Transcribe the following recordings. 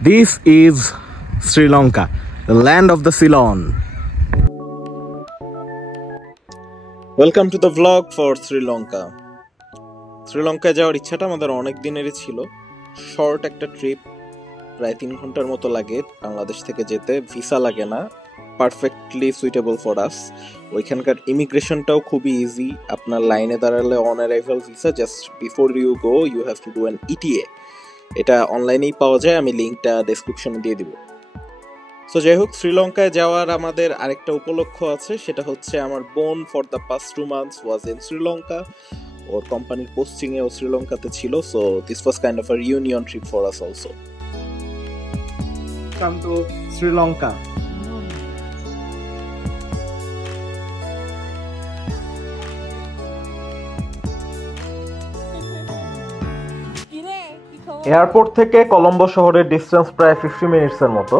This is Sri Lanka, the land of the Ceylon. Welcome to the vlog for Sri Lanka. শ্রীলঙ্কায় যাওয়ার ইচ্ছাটা আমাদের অনেক দিনেরই ছিল। শর্ট একটা ট্রিপ, প্রায় 3 ঘন্টার মতো লাগে বাংলাদেশ থেকে যেতে, ভিসা লাগে না, পারফেক্টলি সুইটেবল ফর আস। ওইখানকার ইমিগ্রেশনটাও খুবই ইজি, আপনার লাইনে দাঁড়ালে on arrival visa, just before you go you have to do an ETA. এটা অনলাইনেই পাওয়া যায়, আমি লিঙ্কটা ডেসক্রিপশনে দিয়ে দিব। সো যাই হোক, শ্রীলঙ্কায় যাওয়ার আমাদের আরেকটা উপলক্ষ আছে, সেটা হচ্ছে আমার বোন for the past 2 months was in Sri Lanka. ওর কোম্পানির পোস্টিংয়ে ও শ্রীলঙ্কাতে ছিল, so this was kind of a reunion trip for us also. Come to Sri Lanka. Airport থেকে কলম্বো শহরের ডিস্টেন্স প্রায় 50 মিনিটসের মতো।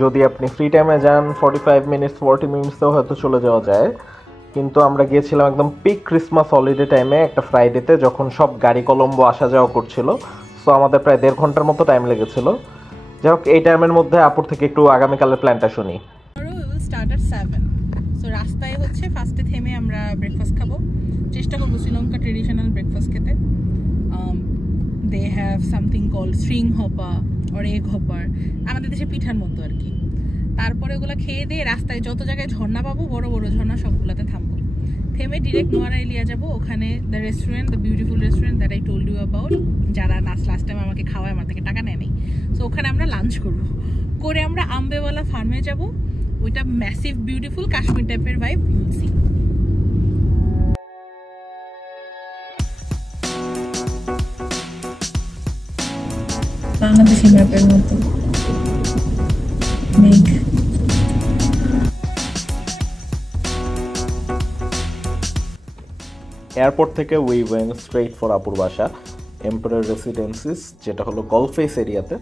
যদি আপনি ফ্রি টাইমে যান 45 মিনিটস 40 মিনিটসেও হয়তো চলে যাওয়া যায়, কিন্তু আমরা গিয়েছিলাম একদম পিক ক্রিসমাস হলিডে টাইমে, একটা ফ্রাইডেতে, যখন সব গাড়ি কলম্বো আসা যাওয়া করছিল। সো আমাদের প্রায় 1.5 ঘন্টার মতো টাইম লেগেছিল। যাই হোক, এই টাইমের মধ্যে আপুর থেকে একটু আগামীকালের প্ল্যানটা শুনি। সো রাস্তায় হচ্ছে ফার্স্টে থেমে আমরা ব্রেকফাস্ট খাবো, চেষ্টা করবো শ্রীলঙ্কা ট্রেডিশনাল ব্রেকফাস্ট খেতে। They have something called string hopper or egg hopper, আমাদের দেশে পিঠার মতো আর কি। তারপরে ওগুলো খেয়ে দিয়ে রাস্তায় যত জায়গায় ঝর্ণা পাবো, বড় বড় ঝর্ণা, সবগুলোতে থামবো। থেমে ডিরেক্ট নোয়ারা এলিয়া যাবো, ওখানে the restaurant, the beautiful restaurant that I told you about, যারা লাস্ট টাইম আমাকে খাওয়ায়, আমার থেকে টাকা নেয় নেই। সো ওখানে আমরা লাঞ্চ করবো, করে আমরা আম্বেওয়ালা ফার্মে যাবো। ওইটা ম্যাসিভ বিউটিফুল কাশ্মীর টাইপের ভাইব, ইউল সি। বাংলাদেশি ম্যাপের মতো মেঘ। এয়ারপোর্ট থেকে উই ওয়েন্ট স্ট্রেইট ফর আপুর বাসা, এম্পারার রেসিডেন্সিস, যেটা হলো গলফেস এরিয়াতে।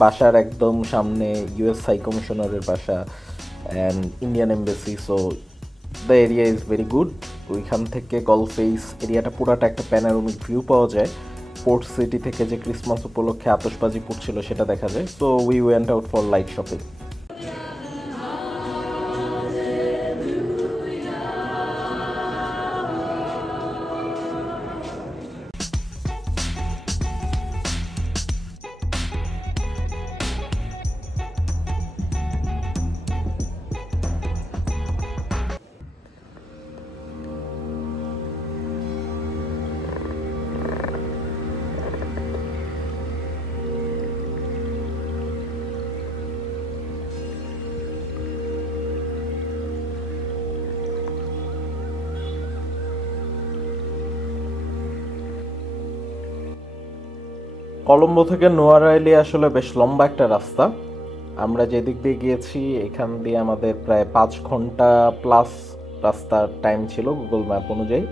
বাসার একদম সামনে ইউএস হাই কমিশনারের বাসা and Indian embassy, so the area is very good. ওইখান থেকে গলফেস এরিয়াটা পুরাটা একটা প্যানোরামিক ভিউ পাওয়া যায়। পোর্ট সিটি থেকে যে ক্রিসমাস উপলক্ষে আতশবাজি ফুটছিল সেটা দেখা যায়। So we went out for light shopping. Colombo থেকে নোয়ারা এলিয়া আসলে বেশ লম্বা একটা রাস্তা। আমরা যেদিক দিয়ে গিয়েছি এখান দিয়ে আমাদের প্রায় 5 ঘন্টা প্লাস রাস্তার টাইম ছিল গুগল ম্যাপ অনুযায়ী।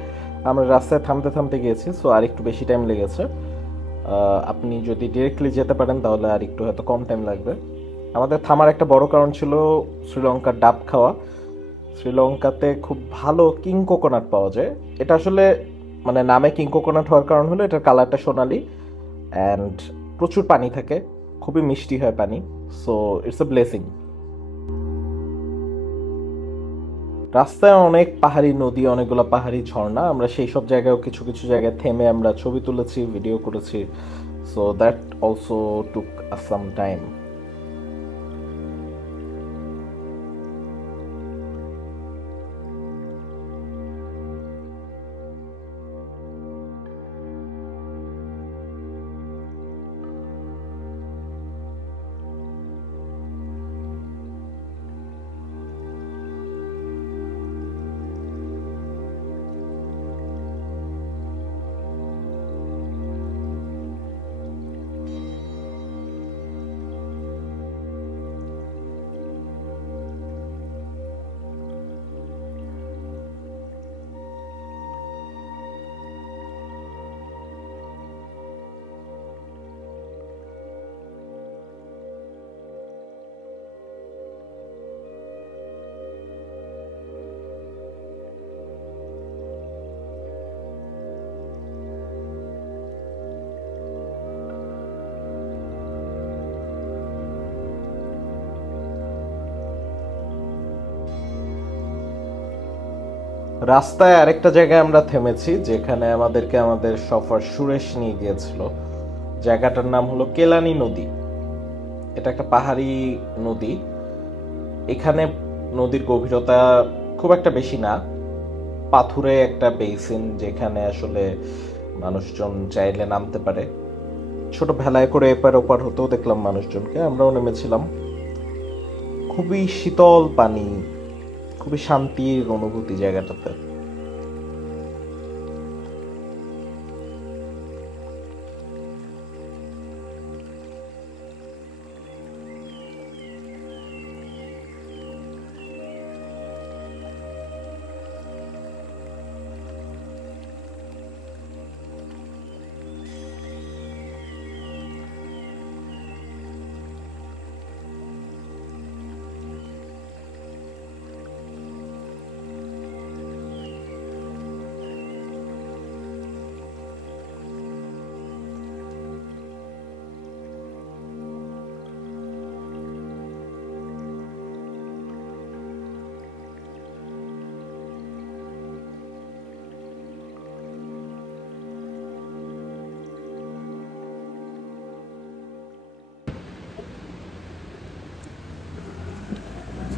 আমরা রাস্তায় থামতে থামতে গিয়েছি, সো আর একটু বেশি টাইম লেগেছে। আপনি যদি ডিরেক্টলি যেতে পারেন তাহলে আর একটু হয়তো কম টাইম লাগবে। আমাদের থামার একটা বড় কারণ ছিল শ্রীলঙ্কার ডাব খাওয়া। শ্রীলঙ্কাতে খুব ভালো কিং কোকোনাট পাওয়া যায়। এটা আসলে মানে নামে কিং কোকোনাট হওয়ার কারণ হলো এটার কালারটা সোনালি অ্যান্ড প্রচুর পানি থাকে, খুবই মিষ্টি হয় পানি। So it's a blessing. রাস্তায় অনেক পাহাড়ি নদী, অনেকগুলো পাহাড়ি ঝর্ণা। আমরা সেই সব জায়গায়ও কিছু কিছু জায়গায় থেমে আমরা ছবি তুলেছি, ভিডিও করেছি। So that also took some time. রাস্তায় আরেকটা জায়গায় আমরা থেমেছি, যেখানে আমাদেরকে আমাদের সফর সুরেশ নিয়ে গিয়েছিল। জায়গাটার নাম হলো কেলানি নদী। এটা একটা পাহাড়ি নদী। এখানে নদীর গভীরতা খুব একটা বেশি না, পাথুরে একটা বেসিন, যেখানে আসলে মানুষজন চাইলে নামতে পারে। ছোট ভেলায় করে এপার ওপার হতেও দেখলাম মানুষজনকে। আমরাও নেমেছিলাম। খুবই শীতল পানি, খুবই শান্তির অনুভূতি জায়গাটাতে।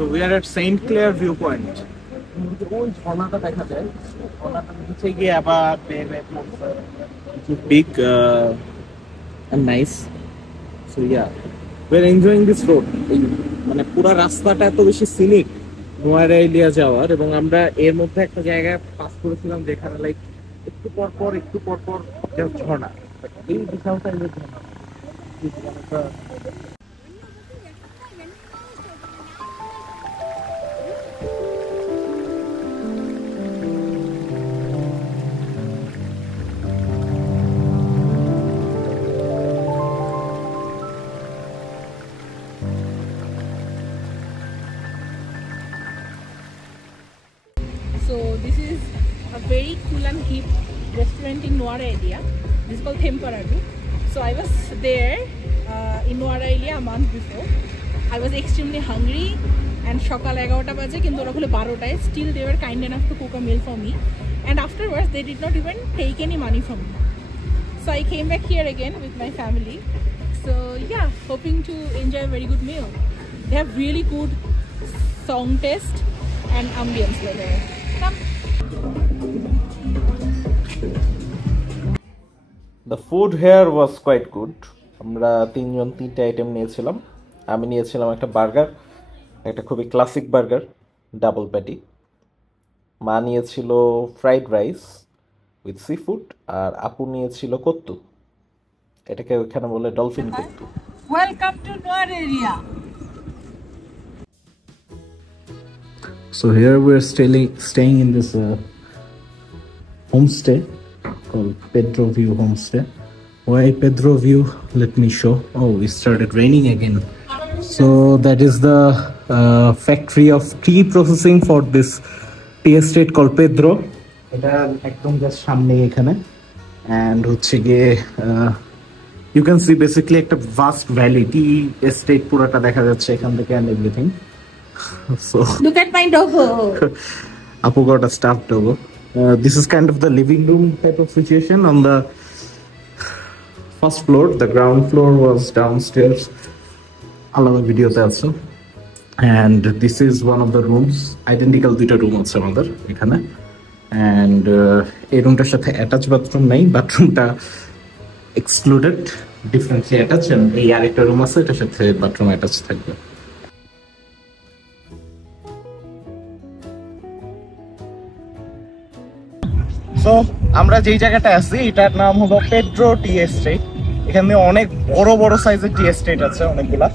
So we are at St. Clair viewpoint. ওই ঝর্ণাটা দেখা যায়, ঝর্ণাটা নিচে গিয়ে আবার big and nice. So yeah, we are enjoying this road. মানে পুরো রাস্তাটা এত বেশি সিনিক নোয়ারাইলিয়া যাওয়ার, এবং আমরা এর মধ্যে একটা জায়গায় পাস করেছিলাম যেখানে লাইক একটু পর পর ঝর্ণা, এই বিশাল সাইজের ঝর্ণা। So this is a very cool and hip restaurant in Nuwara. This is called Themparadu. So I was there in Nuwara a month before. I was extremely hungry and সকাল 11টা বাজে, কিন্তু ওরা হলো 12টায়। Still they were kind enough to cook a meal for me, and afterwards they did not even take any money from me. So I came back here again with my family. So yeah, hoping to enjoy a very good meal. They have really good song taste and ambience there. The food here was quite good. আমরা তিনজন তিনটা item নিয়েছিলাম। আমি নিয়েছিলাম একটা burger, একটা খুবই classic burger, double patty. মা নিয়েছিল fried rice with sea food, আর আপু নিয়েছিল কত্তু। এটাকে ওইখানে বলে dolphin kottu. Welcome to Nuwara. So here we're staying in this homestay called Pedro View Homestay. Why Pedro View? Let me show. Oh, it started raining again. So that is the factory of tea processing for this tea estate called Pedro. এটা একদম just সামনে এখানে, and হচ্ছে গিয়ে you can see basically একটা vast valley, tea estate পুরোটা দেখা যাচ্ছে এখান থেকে and everything. So look at my doggo. Apu got a stuffed doggo. This is kind of the living room type of situation on the first floor. The ground floor was downstairs. Along video also. And this is one of the rooms. Identical দুইটা room আছে আমাদের এখানে. And এই রুমটার সাথে attached bathroom নাই, বাথরুমটা excluded, differently attached, and এই আরেকটা রুম আছে এটার সাথে bathroom attached থাকবে। So আমরা যেই জায়গাটা আছি এটার নাম হলো পেড্রো টি এস্টেট। এখানে অনেক বড় বড় সাইজের টি এস্টেট আছে অনেকগুলা,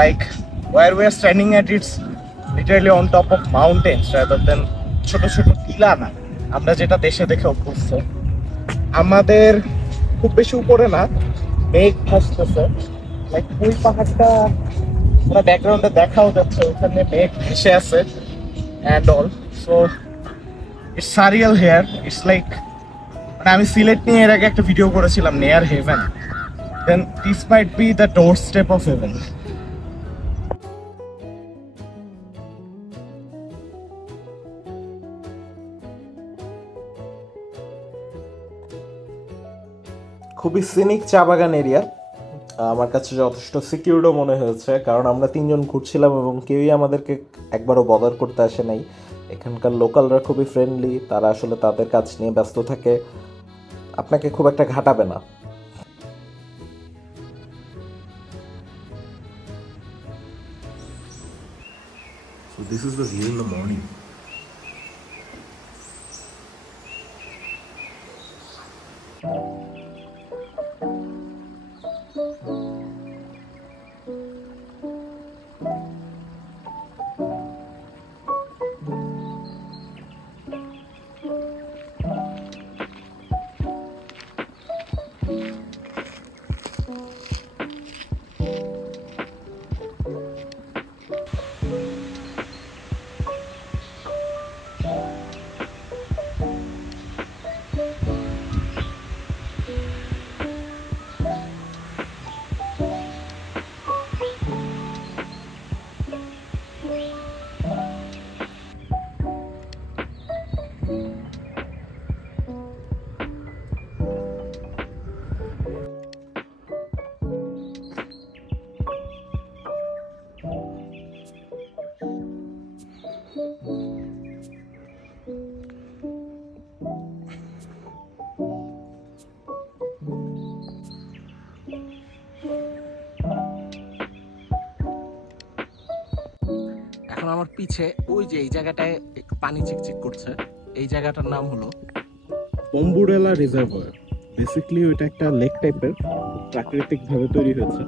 like where we are standing at it's literally on top of mountains rather than ছোট ছোট টিলা না, আমরা যেটা দেশে দেখে অভ্যস্ত। আমাদের খুব বেশি উপরে না, মেঘ ভাসতেছে, লাইক ওই পাহাড়টা আমরা ব্যাকগ্রাউন্ডে দেখাও যাচ্ছে, ওখানে মেঘ ভেসে আছে and all. So It's surreal here. It's like when আমি সিলেট নিয়ে এর আগে একটা ভিডিও করেছিলাম near heaven. Then this might be the doorstep of heaven. খুবই সিনিক চা বাগান এরিয়া, আমার কাছে যথেষ্ট সিকিউরও মনে হয়েছে, কারণ আমরা 3 জন ঘুরছিলাম এবং কেউই আমাদেরকে একবারও বদার করতে আসে নাই। এখানকার লোকালরা খুবই ফ্রেন্ডলি, তারা আসলে তাদের কাজ নিয়ে ব্যস্ত থাকে, আপনাকে খুব একটা ঘাটাবে না। So this is the view in the morning. এখন আমার পিছে ওই যে এই জায়গাটায় একটু পানি চিকচিক করছে, এই জায়গাটার নাম হলো বম্বুরেলা রিজার্ভার। বেসিক্যালি ওইটা একটা লেক টাইপের, প্রাকৃতিক ভাবে তৈরি হয়েছে।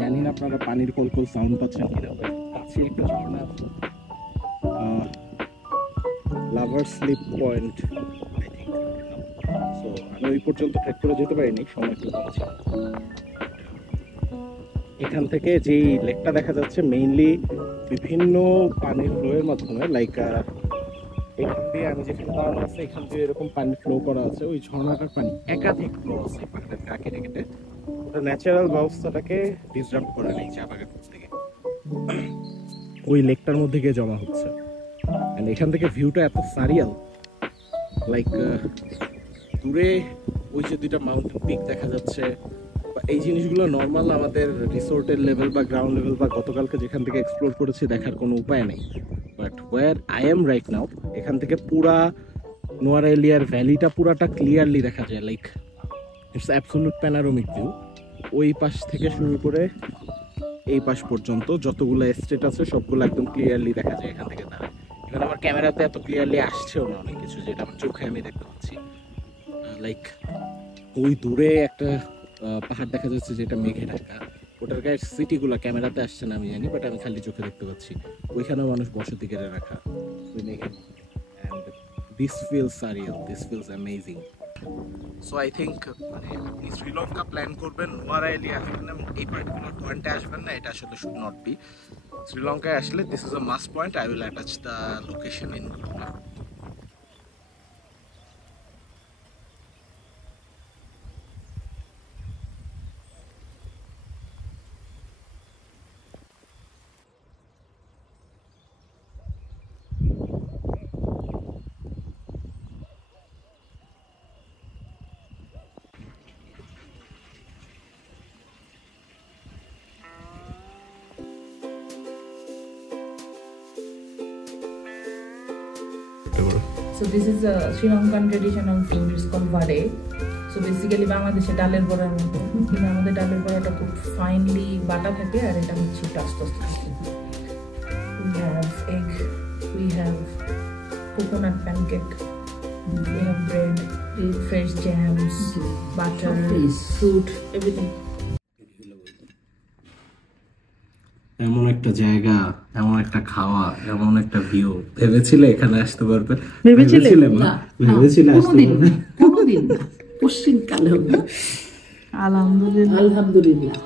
জানি না আপনারা পানির কলকল সাউন্ড পাচ্ছেন কিনা, কাছে একটা ঝর্ণা আছে, lovers leap point I think. So আমি ওই পর্যন্ত ট্রেক করে যেতে পারিনি, সময় একটু কম ছিল। এখান থেকে যেই লেকটা দেখা যাচ্ছে মেইনলি বিভিন্ন পানির ফ্লোয়ের মাধ্যমে, লাইক এখান দিয়ে আমি যেখানে দাঁড়ানো আছে এখান দিয়ে এরকম পানি ফ্লো করা আছে। ওই ঝর্ণাটার পানি একাধিক ফ্লো আছে পাহাড়ের গা কেটে কেটে, ওটা ন্যাচারাল ব্যবস্থাটাকে ডিসরাপ্ট করে নেই চা বাগান থেকে, ওই লেকটার মধ্যে গিয়ে জমা হচ্ছে। এন্ড এখান থেকে ভিউটা এত সারিয়াল, লাইক দূরে ওই যে দুইটা মাউন্টেন পিক দেখা যাচ্ছে, এই জিনিসগুলো নর্মাল আমাদের রিসোর্টের লেভেল বা গ্রাউন্ড লেভেল বা গতকালকে যেখান থেকে এক্সপ্লোর করেছি দেখার কোনো উপায় নেই। But where I am right now, এখান থেকে পুরা নোয়ারেলিয়ার ভ্যালিটা পুরাটা ক্লিয়ারলি দেখা যায়, like it's absolute panoramic view. ওই পাশ থেকে শুরু করে এই পাশ পর্যন্ত যতগুলো এস্টেট আছে সবগুলো একদম ক্লিয়ারলি দেখা যায় এখান থেকে দাঁড়ায়। এখানে আমার ক্যামেরাতে এত ক্লিয়ারলি আসছেও না অনেক কিছু, যেটা আমার চোখে আমি দেখতে পাচ্ছি। লাইক ওই দূরে একটা পাহাড় দেখা যাচ্ছে যেটা মেঘে ঢাকা, ওটার গায়ে সিটিগুলো ক্যামেরাতে আসছে না আমি জানি, বাট আমি খালি চোখে দেখতে পাচ্ছি। ওইখানেও মানুষ বসতি কেটে রাখা ওই মেঘে। And this feels সারিয়াল, this feels amazing. So I think মানে আপনি শ্রীলঙ্কা প্ল্যান করবেন, নোয়ারাইলি আসবেন এবং এই পার্টিকুলার পয়েন্টে আসবেন না, এটা আসলে শুড নট বি। শ্রীলঙ্কায় আসলে this is a must point. I will attach the location in Google map. So this is a Sri Lankan traditional food. It's called vade. So basically বাংলাদেশে ডালের বড়ার মতো, কিন্তু আমাদের ডালের বড়াটা খুব ফাইনলি বাটা থাকে আর এটা হচ্ছে টাস্ট থাকে। We have egg, we have coconut pancake, we have bread, fresh jams, butter, fruit, everything. এমন একটা জায়গা, এমন একটা খাওয়া, এমন একটা ভিউ, ভেবেছিলে এখানে আসতে পারবে? ভেবেছিলে আসতে পারবে? কোনোদিন না, পশ্চিমকালে হবে। আলহামদুলিল্লাহ, আলহামদুলিল্লাহ।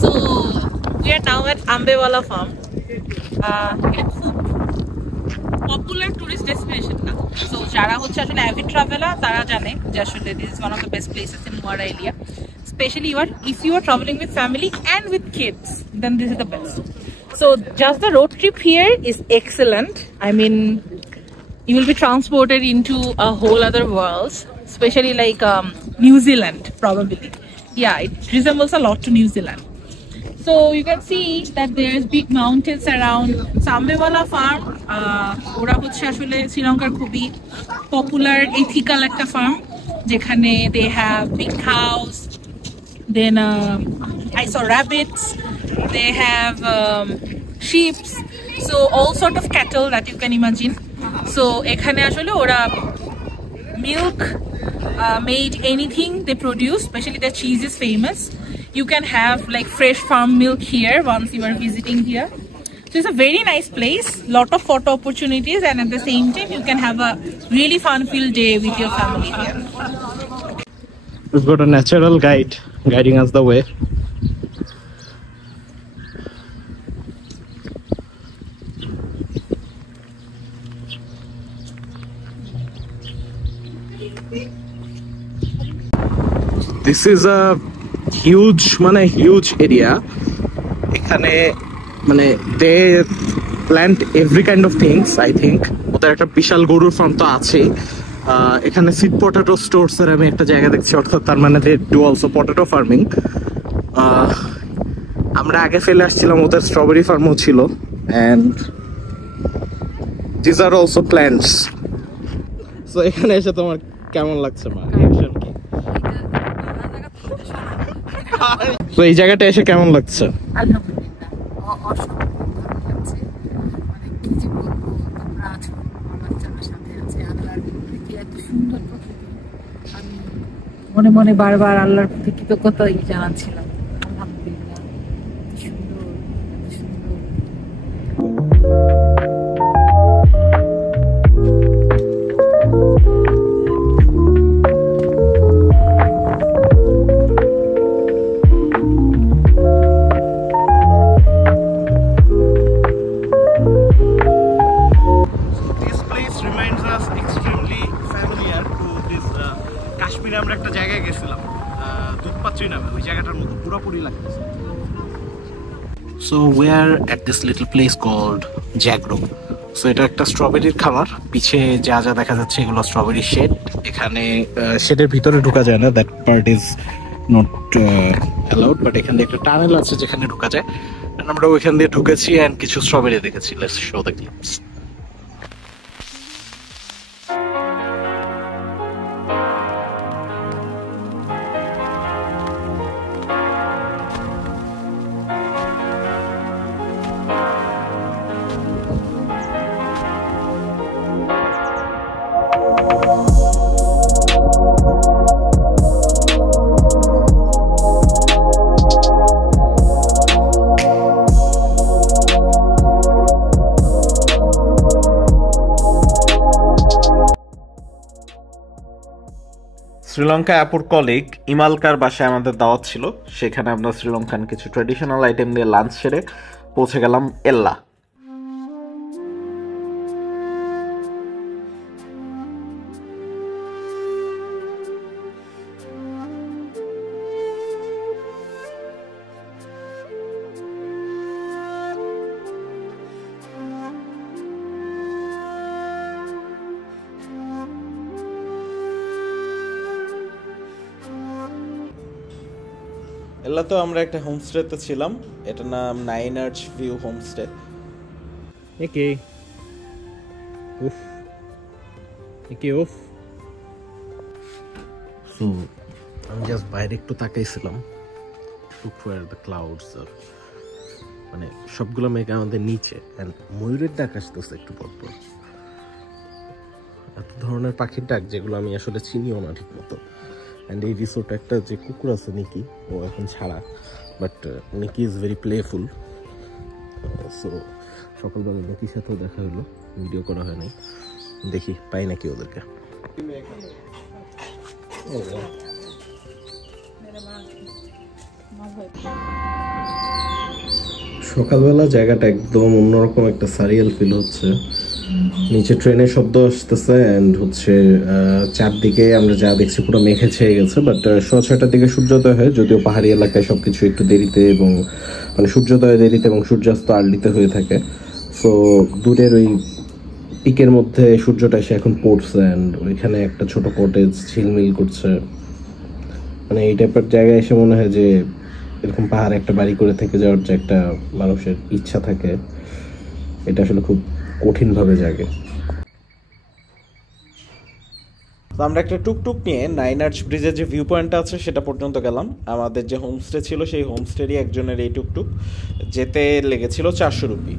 So we are now at Ambewala Farm. It's a popular tourist destination now. So jara hocche ashole avid traveler tara jane je ashole this is one of the best places in Muara area. Especially if you are traveling with family and with kids, then this is the best. So just the road trip here is excellent. I mean, you will be transported into a whole other world, especially like New Zealand probably. Yeah, it resembles a lot to New Zealand. So you can see that there's big mountains around. Ambewala Farm, ora hocche ashole Sri Lankar khubi popular ethical ekta farm jekhane they have big cows, then I saw rabbits, they have sheep, so all sort of cattle that you can imagine. So ekhane ashole ora milk made anything they produce, especially the cheese is famous. You can have like fresh farm milk here once you are visiting here. So it's a very nice place, lot of photo opportunities, and at the same time you can have a really fun-filled day with your family here. We've got a natural guide guiding us the way. This is a huge area. এখানে মানে they plant every kind of things. I think ওদের একটা বিশাল গরুর farm তো আছেই। এখানে seed potato stores এর আমি একটা জায়গা দেখছি, অর্থাৎ তার মানে they do also potato farming. আমরা আগে ফেলে আসছিলাম, ওদের স্ট্রবেরি ফার্মও ছিল, and these are also plants. So এখানে এসে তোমার কেমন লাগছে মা? রিঅ্যাকশন কি? তো এই জায়গাটা এসে কেমন লাগছে? আলহামদুলিল্লাহ অসম্ভব ভালো লাগছে। মানে কি যে বলবো, তোমরা আছো আমার বাচ্চাদের সাথে আছে, আল্লাহর প্রকৃতি এত সুন্দর প্রকৃতি, আমি মনে মনে বারবার আল্লাহর প্রতি কৃতজ্ঞতাই জানাচ্ছিলাম। আলহামদুলিল্লাহ, এত সুন্দর, এত সুন্দর। আমরা একটা জায়গায় গেছিলাম, দুধপাত্রী নামে, ওই জায়গাটার মতো পুরোপুরি লাগতেছে। So we are at this little place called Jagro. So এটা একটা স্ট্রবেরির খামার, পিছে যা যা দেখা যাচ্ছে এগুলো স্ট্রবেরি শেড। এখানে শেডের ভিতরে ঢোকা যায় না, that part is not allowed, but এখানে একটা টানেল আছে যেখানে ঢোকা যায়। আমরা ওইখান দিয়ে ঢুকেছি এন্ড কিছু স্ট্রবেরি দেখেছি। Let's show the clips. Sri Lanka আপুর কলিগ ইমালকার বাসায় আমাদের দাওয়াত ছিল, সেখানে আমরা শ্রীলঙ্কান কিছু ট্র্যাডিশনাল আইটেম দিয়ে লাঞ্চ সেরে পৌঁছে গেলাম এল্লা। এল্লা তো আমরা একটা হোমস্টেতে ছিলাম, এটার নাম 9 আর্চ ভিউ হোমস্টে। সো আমি জাস্ট বাইরে একটু তাকাইছিলাম, look where the clouds are, মানে সবগুলো মেঘ আমাদের নিচে, এন্ড ময়ূরের ডাক আসতেছে একটু পর পর। এত ধরনের পাখির ডাক যেগুলো আমি আসলে চিনিও না ঠিক মতো। অ্যান্ড এই রিসোর্টে একটা যে কুকুর আছে নিকি, ও এখন ছাড়া, but Nikki is very playful. So সকালবেলা নিকির সাথেও দেখা হলো, ভিডিও করা হয় নাই, দেখি পাই নাকি ওদেরকে। সকালবেলা জায়গাটা একদম অন্যরকম একটা সারিয়াল ফিল হচ্ছে। নিচে ট্রেনের শব্দ আসতেছে অ্যান্ড হচ্ছে চারদিকে আমরা যা দেখছি পুরো মেঘে ছেয়ে গেছে। বাট 6:30টার দিকে সূর্যোদয় হয়, যদিও পাহাড়ি এলাকায় সবকিছু একটু দেরিতে এবং মানে সূর্যোদয় দেরিতে এবং সূর্যাস্ত আর্লিতে হয়ে থাকে। সো দূরের ওই পিকের মধ্যে সূর্যটা এসে এখন পড়ছে অ্যান্ড ওইখানে একটা ছোট কটেজ ঝিলমিল করছে। মানে এই টাইপের জায়গায় এসে মনে হয় যে এরকম পাহাড়ে একটা বাড়ি করে থেকে যাওয়ার যে একটা মানুষের ইচ্ছা থাকে, এটা আসলে খুব কঠিনভাবে জাগে। তো আমরা একটা টুকটুক নিয়ে 9 আর্চ ব্রিজের যে ভিউ পয়েন্টটা আছে সেটা পর্যন্ত গেলাম। আমাদের যে হোমস্টে ছিল সেই হোমস্টেরই একজনের এই টুকটুক, যেতে লেগেছিল 400 রুপি।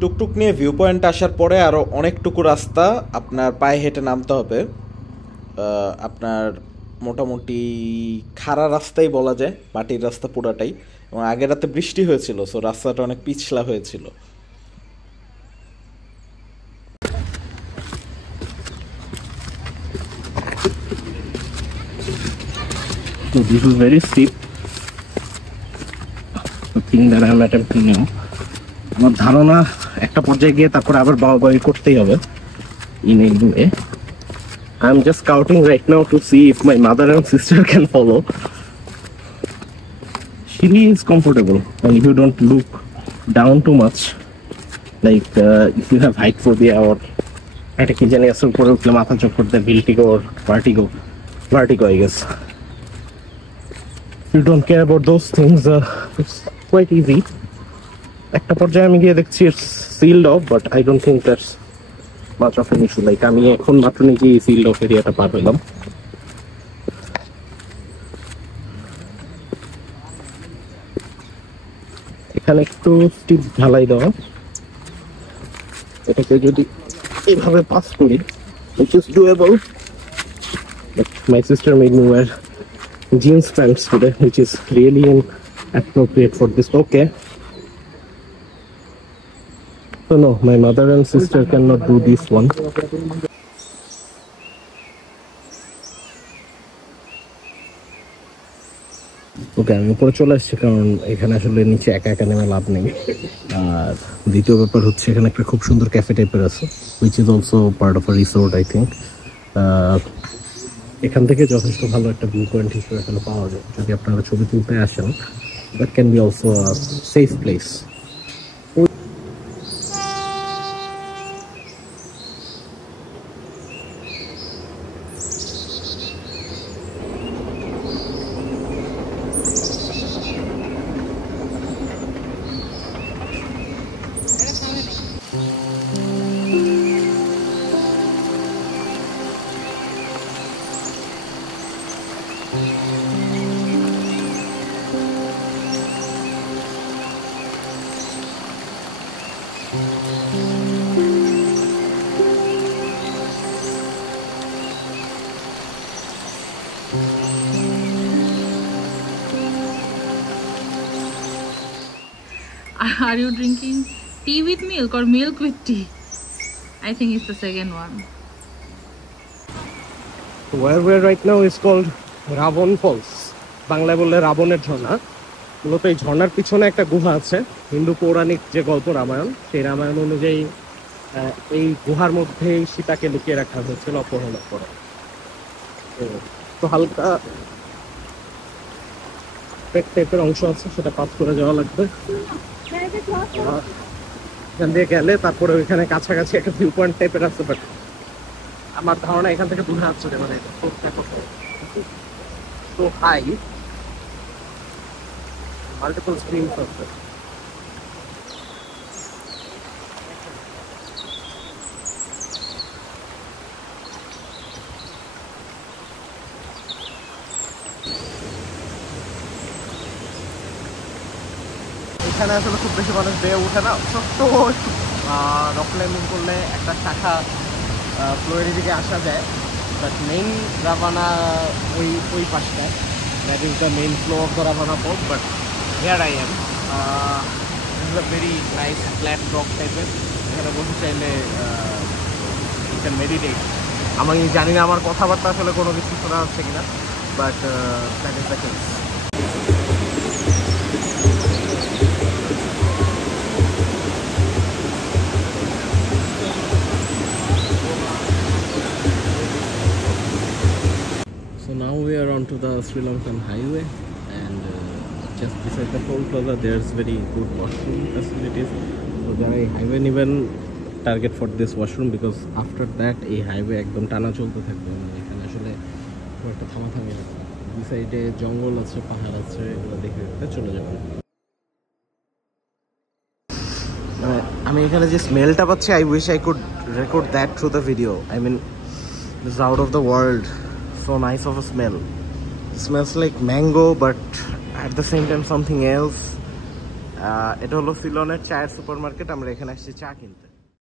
টুকটুক নিয়ে ভিউ পয়েন্ট আসার পরে আরও অনেকটুকু রাস্তা আপনার পায়ে হেঁটে নামতে হবে। আপনার মোটামুটি খাড়া রাস্তাই বলা যায়, মাটির রাস্তা পুরাটাই, এবং আগের রাতে বৃষ্টি হয়েছিল, সো রাস্তাটা অনেক পিছলা হয়েছিল। So this is very steep. The thing that I am attempting now. আমার ধারণা একটা পর্যায়ে গিয়ে তারপর আবার বাড়ি করতেই হবে in a way. I am just scouting right now to see if my mother and sister can follow. She is comfortable and if you don't look down too much, like if you have height phobia or একটা কি জানি আসলে পরে উঠলে মাথা চক্কর দেয়, vertigo or vertigo I guess. If you don't care about those things, it's quite easy. একটা পর্যায়ে আমি গিয়ে দেখছি it's sealed off, but I don't think that's much of an issue. Like আমি এখন মাত্র নাকি sealed off এরিয়াটা পার হলাম। এখানে একটু স্টিপ ঢালাই দেওয়া, এটাকে যদি এইভাবে পাস করি which is doable, but my sister made me wear jeans pants today which is really inappropriate for this. Okay, so no, my mother and sister cannot do this one. ওকে, আমি উপরে চলে আসছি কারণ এখানে আসলে নিচে একা একা নেমে লাভ নেই। আর দ্বিতীয় ব্যাপার হচ্ছে এখানে একটা খুব সুন্দর ক্যাফে টাইপের আছে which is also part of a resort I think. এখান থেকে যথেষ্ট ভালো একটা ভিউ পয়েন্ট হিসেবে এখানে পাওয়া যায়। যদি আপনারা ছবি তুলতে আসেন, that can be also a safe place. Are you drinking tea with milk or milk with tea? I think it's the second one. Where we are right now is called Ravon Falls. বাংলায় বললে রাবণের ঝর্ণা। মূলত এই ঝর্ণার পিছনে একটা গুহা আছে। হিন্দু পৌরাণিক যে গল্প রামায়ণ, সেই রামায়ণ অনুযায়ী এই গুহার মধ্যেই সীতাকে লুকিয়ে রাখা হয়েছিল অপহরণের পরে। তো হালকা ট্রেক টাইপের অংশ আছে, সেটা পাস করে যাওয়া লাগবে। এখান দিয়ে গেলে তারপরে ওইখানে কাছাকাছি একটা ভিউ পয়েন্ট টাইপের আছে, বাট আমার ধারণা এখান থেকে দূরে আসছে মানে so high, multiple streams of it. এখানে আসলে খুব বেশি মানুষ বেয়ে ওঠে না, ছোট্ট রক ক্লাইম্বিং করলে একটা শাখা ফ্লোরের দিকে আসা যায়, বাট মেইন রাভানা ওই পাশটায়, that is the main flow of the Ravana fort. But here I am, this is a very nice flat rock টাইপের, এখানে বসে চাইলে ইউ ক্যান মেডিটেট। আমি জানি না আমার কথাবার্তা আসলে কোনো কিছু শোনা হচ্ছে কিনা, but that is the case. So now we are onto the Sri Lankan highway, and just beside the toll plaza there's very good washroom facilities. So যারা এই highway নেবেন, target for this washroom because after that এই highway একদম টানা চলতে থাকবে, মানে এখানে আসলে খুব একটা থামাথামি নেই। দুই সাইডে জঙ্গল আছে, পাহাড় আছে, এগুলো দেখে দেখতে চলে যাবেন। আমি এখানে যে স্মেলটা পাচ্ছি, I wish I could record that through the video. I mean this out of the world, so nice of a smell. Smells like mango but at the same time something else. এটা হলো সিলনের চায়ের super market, আমরা এখানে আসছি চা কিনতে।